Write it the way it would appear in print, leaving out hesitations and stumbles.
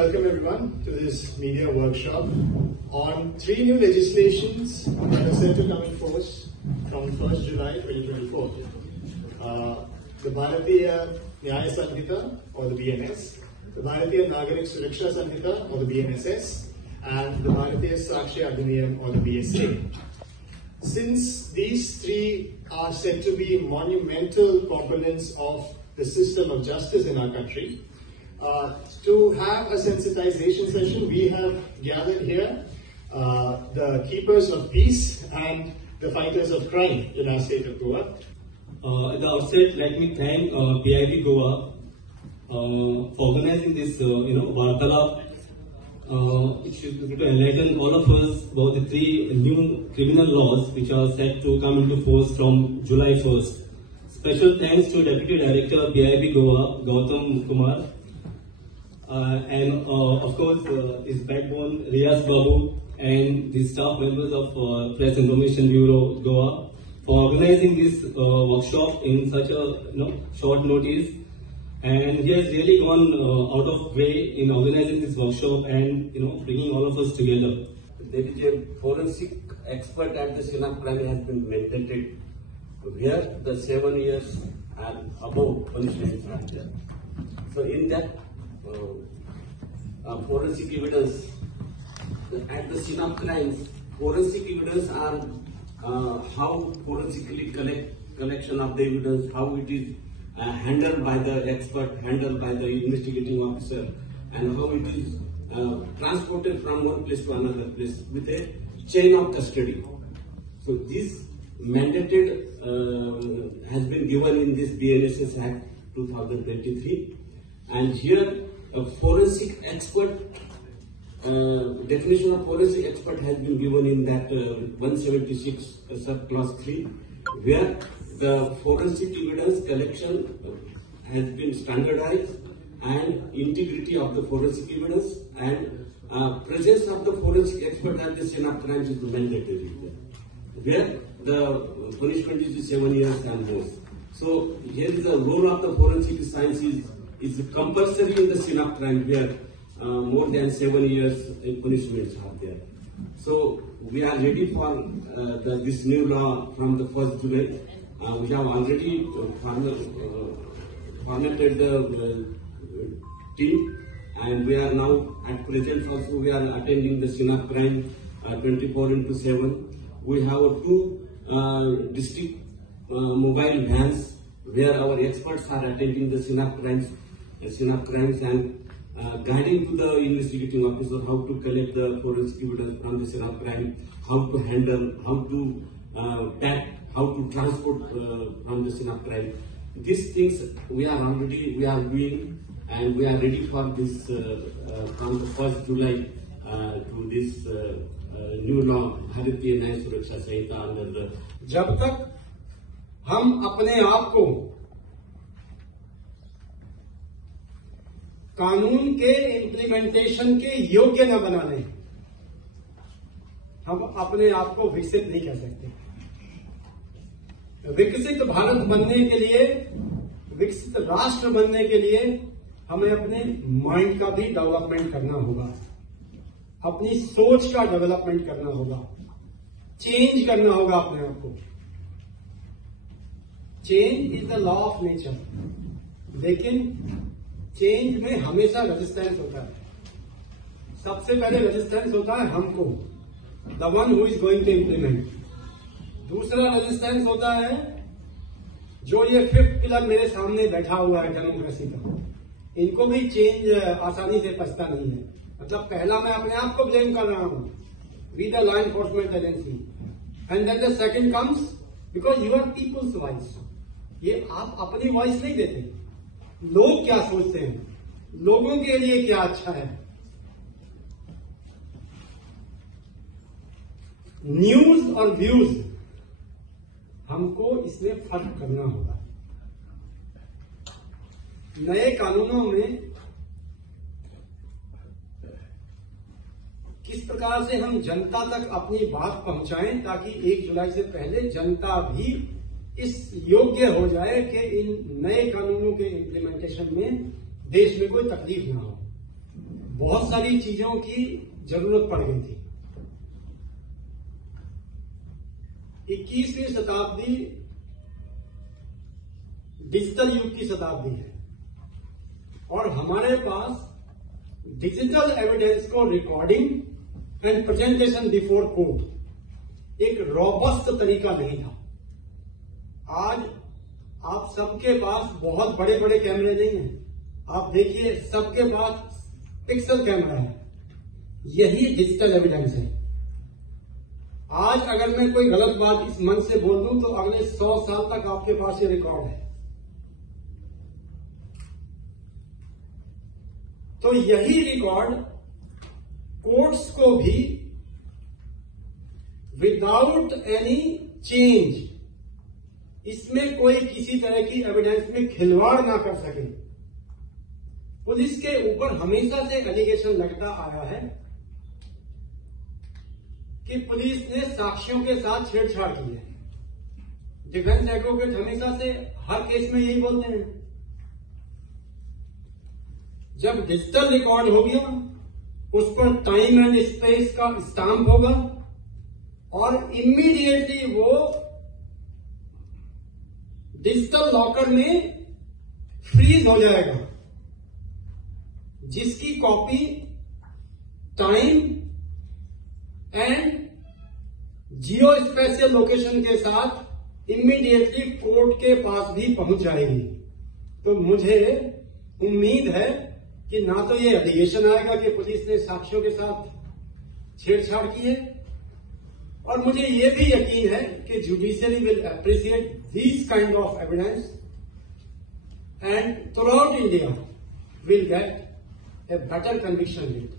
welcome everyone to this media workshop on 3 new legislations that are set to come in force from 1st July 2024. The Bharatiya Nyaya Sanhita or the BNS, the Bharatiya Nagarik Suraksha Sanhita or the BNSS, and the Bharatiya Sakshi Adhiniyam or the BSA. Since these 3 are said to be monumental components of the system of justice in our country, to have a sensitization session, we have gathered here the keepers of peace and the fighters of crime in our state of Goa. At the outset, let me thank PIB Goa for organizing this, Vartalap, which is to enlighten all of us about the 3 new criminal laws which are set to come into force from July 1st. Special thanks to Deputy Director PIB Goa, Gautam Kumar, and of course his backbone Riyaz Babu and the staff members of Press Information Bureau Goa for organizing this workshop in such a short notice. And he has really gone out of way in organizing this workshop and bringing all of us together. There is a forensic expert at the scene of crime has been mandated, where the 7 years and above punishments are there. So in that forensic evidence at the scene of crimes, forensic evidence are how forensically collection of the evidence, how it is handled by the expert, handled by the investigating officer, and how it is transported from one place to another place with a chain of custody. So this mandated has been given in this BNSS Act 2023, and here a forensic expert definition of forensic expert has been given in that 176 subclass 3, where the forensic evidence collection has been standardized and integrity of the forensic evidence and presence of the forensic expert at the scene of crimes is mandatory, where the punishment is 7 years and more. So here is the role of the forensic science is compulsory in the scene of crime, where more than 7 years punishments are there. So we are ready for this new law from the 1st July. We have already formatted the team, and we are now at present also we are attending the scene of crime 24/7. We have 2 district mobile vans where our experts are attending the scene of crimes and guiding to the investigating officer how to collect the forensic evidence from the scene of crime, how to handle, how to pack, how to transport from the scene of crime. These things we are doing, and we are ready for this from the 1st July to this new law, Bharatiya Nyaya Suraksha Sanhita under the. जब तक हम अपने आप को कानून के implementation के योग्य न बना लें, हम अपने आप को विकसित नहीं कर सकते। विकसित भारत बनने के लिए, विकसित राष्ट्र बनने के लिए हमें अपने माइंड का भी डेवलपमेंट करना होगा, अपनी सोच का डेवलपमेंट करना होगा, चेंज करना होगा अपने आप को। Change is the law of nature, लेकिन चेंज में हमेशा रेजिस्टेंस होता है। सबसे पहले रेजिस्टेंस होता है हमको, the one who is going to implement. दूसरा रेजिस्टेंस होता है जो ये 5th पिलर मेरे सामने बैठा हुआ है डेमोक्रेसी का, इनको भी चेंज आसानी से पचता नहीं है। मतलब पहला मैं अपने आप को ब्लेम कर रहा हूं, we the law enforcement agency, and then the second comes because you are people's voice. ये आप अपनी वॉइस नहीं देते, लोग क्या सोचते हैं, लोगों के लिए क्या अच्छा है। न्यूज और व्यूज, हमको इसमें फर्क करना होगा। नए कानूनों में किस प्रकार से हम जनता तक अपनी बात पहुंचाएं ताकि 1 जुलाई से पहले जनता भी इस योग्य हो जाए कि इन नए कानूनों के इम्प्लीमेंटेशन में देश में कोई तकलीफ ना हो। बहुत सारी चीजों की जरूरत पड़ गई थी। 21वीं शताब्दी डिजिटल युग की शताब्दी है और हमारे पास डिजिटल एविडेंस को recording and presentation before court एक रोबस्ट तरीका नहीं था। आज आप सबके पास बहुत बड़े बड़े कैमरे नहीं हैं, आप देखिए सबके पास पिक्सल कैमरा है, यही डिजिटल एविडेंस है। आज अगर मैं कोई गलत बात इस मंच से बोल दूं तो अगले 100 साल तक आपके पास ये रिकॉर्ड है। तो यही रिकॉर्ड कोर्ट्स को भी विदाउट एनी चेंज, इसमें कोई किसी तरह की एविडेंस में खिलवाड़ ना कर सके। पुलिस के ऊपर हमेशा से एलिगेशन लगता आया है कि पुलिस ने साक्ष्यों के साथ छेड़छाड़ की है। डिफेंस एडवोकेट हमेशा से हर केस में यही बोलते हैं। जब डिजिटल रिकॉर्ड हो गया, उस पर टाइम एंड स्पेस का स्टाम्प होगा और इमीडिएटली वो डिजिटल लॉकर में फ्रीज हो जाएगा, जिसकी copy time and geo spatial location के साथ इमीडिएटली कोर्ट के पास भी पहुंच जाएगी। तो मुझे उम्मीद है कि ना तो ये एलिगेशन आएगा कि पुलिस ने साक्ष्यों के साथ छेड़छाड़ की है, और मुझे ये भी यकीन है कि judiciary will appreciate this kind of evidence and through out India will get a better conviction rate.